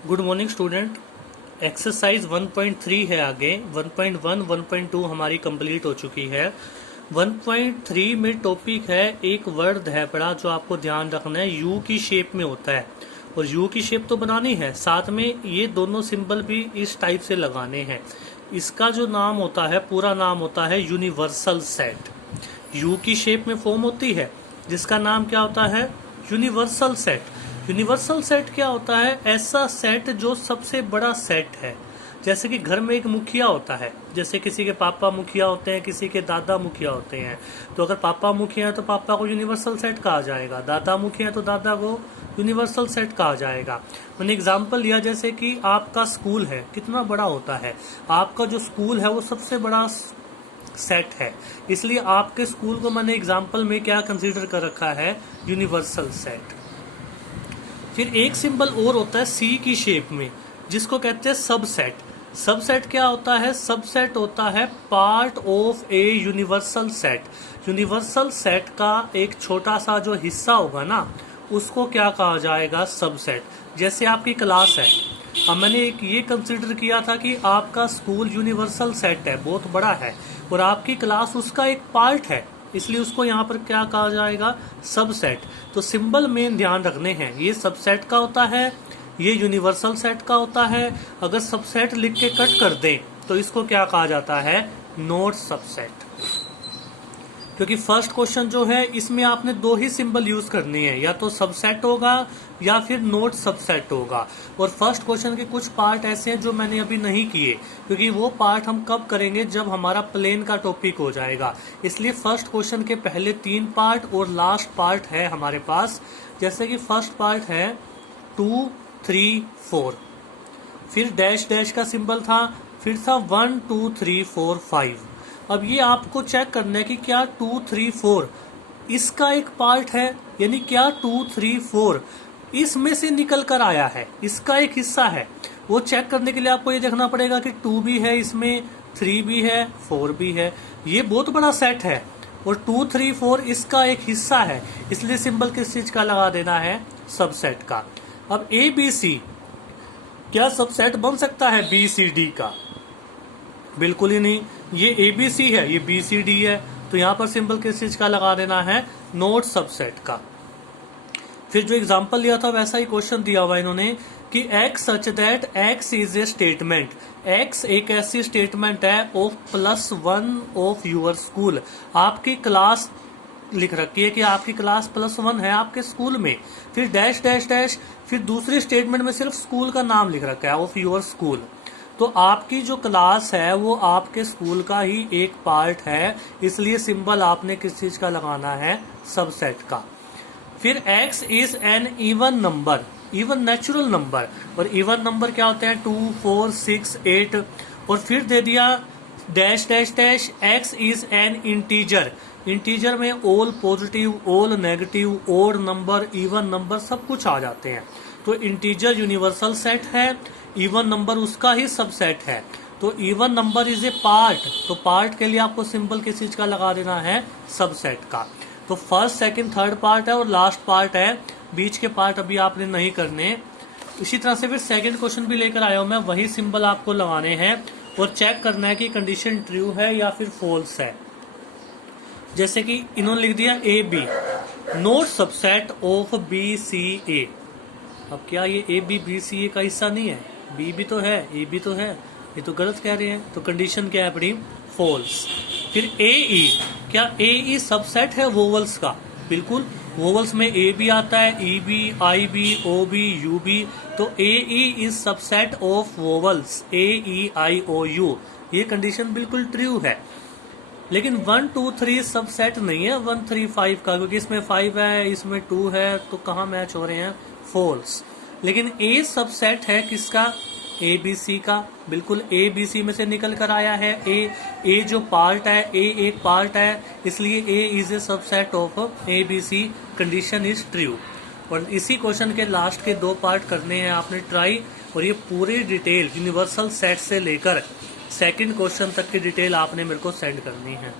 Good morning student. Exercise 1.3 है आगे। 1.1 1.2 हमारी कंप्लीट हो चुकी है। 1.3 में टॉपिक है एक वर्ड है बड़ा जो आपको ध्यान रखना है, यू की शेप में होता है और यू की शेप तो बनानी है, साथ में ये दोनों सिंबल भी इस टाइप से लगाने हैं। इसका जो नाम होता है, पूरा नाम होता है यूनिवर्सल सेट। यू की शेप में फॉर्म होती है जिसका नाम क्या होता है, यूनिवर्सल सेट। यूनिवर्सल सेट क्या होता है, ऐसा सेट जो सबसे बड़ा सेट है। जैसे कि घर में एक मुखिया होता है, जैसे किसी के पापा मुखिया होते हैं, किसी के दादा मुखिया होते हैं। तो अगर पापा मुखिया है तो पापा को यूनिवर्सल सेट कहा जाएगा, दादा मुखिया है तो दादा को यूनिवर्सल सेट कहा जाएगा। मैंने एग्जांपल लिया, जैसे कि आपका स्कूल है, कितना बड़ा होता है, आपका जो स्कूल है वो सबसे बड़ा सेट है, इसलिए आपके स्कूल को मैंने एग्जाम्पल में क्या कंसिडर कर रखा है, यूनिवर्सल सेट। फिर एक सिंबल और होता है सी की शेप में, जिसको कहते हैं सबसेट। सबसेट क्या होता है, सबसेट होता है part of a universal set. Universal set का एक छोटा सा जो हिस्सा होगा ना, उसको क्या कहा जाएगा, सबसेट। जैसे आपकी क्लास है, अब मैंने एक ये कंसिडर किया था कि आपका स्कूल यूनिवर्सल सेट है, बहुत बड़ा है, और आपकी क्लास उसका एक पार्ट है, इसलिए उसको यहाँ पर क्या कहा जाएगा, सबसेट। तो सिंबल में ध्यान रखने हैं, ये सबसेट का होता है, ये यूनिवर्सल सेट का होता है। अगर सबसेट लिख के कट कर दें तो इसको क्या कहा जाता है, नॉट सबसेट। क्योंकि फर्स्ट क्वेश्चन जो है इसमें आपने दो ही सिंबल यूज करनी है, या तो सबसेट होगा या फिर नोट सबसेट होगा। और फर्स्ट क्वेश्चन के कुछ पार्ट ऐसे हैं जो मैंने अभी नहीं किए, क्योंकि वो पार्ट हम कब करेंगे, जब हमारा प्लेन का टॉपिक हो जाएगा। इसलिए फर्स्ट क्वेश्चन के पहले 3 पार्ट और लास्ट पार्ट है हमारे पास। जैसे कि फर्स्ट पार्ट है 2 3 4, फिर डैश डैश का सिंबल था, फिर था 1 2 3 4 5। अब ये आपको चेक करना है कि क्या 2 3 4 इसका एक पार्ट है, यानी क्या 2 3 4 इसमें से निकल कर आया है, इसका एक हिस्सा है। वो चेक करने के लिए आपको ये देखना पड़ेगा कि 2 भी है इसमें, 3 भी है, 4 भी है। ये बहुत बड़ा सेट है और 2 3 4 इसका एक हिस्सा है, इसलिए सिंबल किस चीज का लगा देना है, सबसेट का। अब ए बी सी क्या सबसेट बन सकता है बी सी डी का, बिल्कुल ही नहीं। ये ए बी सी है, ये बी सी डी है, तो यहां पर सिंबल किस चीज का लगा देना है, नोट सबसेट का। फिर जो एग्जांपल लिया था वैसा ही क्वेश्चन दिया हुआ इन्होंने कि x such that x is a statement. X एक ऐसी स्टेटमेंट है ऑफ +1 ऑफ यूर स्कूल। आपकी क्लास लिख रखी है कि आपकी क्लास +1 है आपके स्कूल में, फिर डैश डैश डैश, फिर दूसरी स्टेटमेंट में सिर्फ स्कूल का नाम लिख रखा है, ऑफ यूर स्कूल। तो आपकी जो क्लास है वो आपके स्कूल का ही एक पार्ट है, इसलिए सिंबल आपने किस चीज का लगाना है, सबसेट का। फिर x is N even number, even natural number, और इवन नंबर क्या होते हैं, 2 4 6 8, और फिर दे दिया dash dash dash, x is an integer. Integer में all positive, all negative, odd number, even number सब कुछ आ जाते हैं। तो इंटीजर यूनिवर्सल सेट है, इवन नंबर उसका ही सबसेट है। तो even number is a part, तो पार्ट के लिए आपको सिंबल किस चीज का लगा देना है, सबसेट का। तो फर्स्ट सेकंड थर्ड पार्ट है और लास्ट पार्ट है, बीच के पार्ट अभी आपने नहीं करने। इसी तरह से फिर सेकंड क्वेश्चन भी लेकर आया हूं मैं, वही सिंबल आपको लगाने हैं और चेक करना है कि कंडीशन ट्रू है या फिर फॉल्स है। जैसे कि इन्होंने लिख दिया A B not subset of B C A. अब क्या ये ए बी बी सी ए का हिस्सा नहीं है, बी भी तो है, ए भी तो है, ये तो गलत कह रहे हैं। तो कंडीशन क्या है अपनी, फॉल्स। फिर ए ई, क्या ए ई सबसेट है वोवल्स का, बिल्कुल। वोवल्स में ए भी आता है, ई भी, आई भी, ओ भी, यू भी। तो A E is subset of vowels, A E I O U. ये कंडीशन बिल्कुल ट्रू है। लेकिन 1 2 3 सबसेट नहीं है 1 3 5 का, क्योंकि इसमें 5 है, इसमें 2 है, तो कहाँ मैच हो रहे हैं, फॉल्स। लेकिन ए सबसेट है किसका, ए बी सी का, बिल्कुल ए बी सी में से निकल कर आया है। ए जो पार्ट है, ए एक पार्ट है, इसलिए A is a subset of A B C. Condition is true. और इसी क्वेश्चन के लास्ट के 2 पार्ट करने हैं आपने ट्राई, और ये पूरी डिटेल यूनिवर्सल सेट से लेकर सेकंड क्वेश्चन तक की डिटेल आपने मेरे को सेंड करनी है।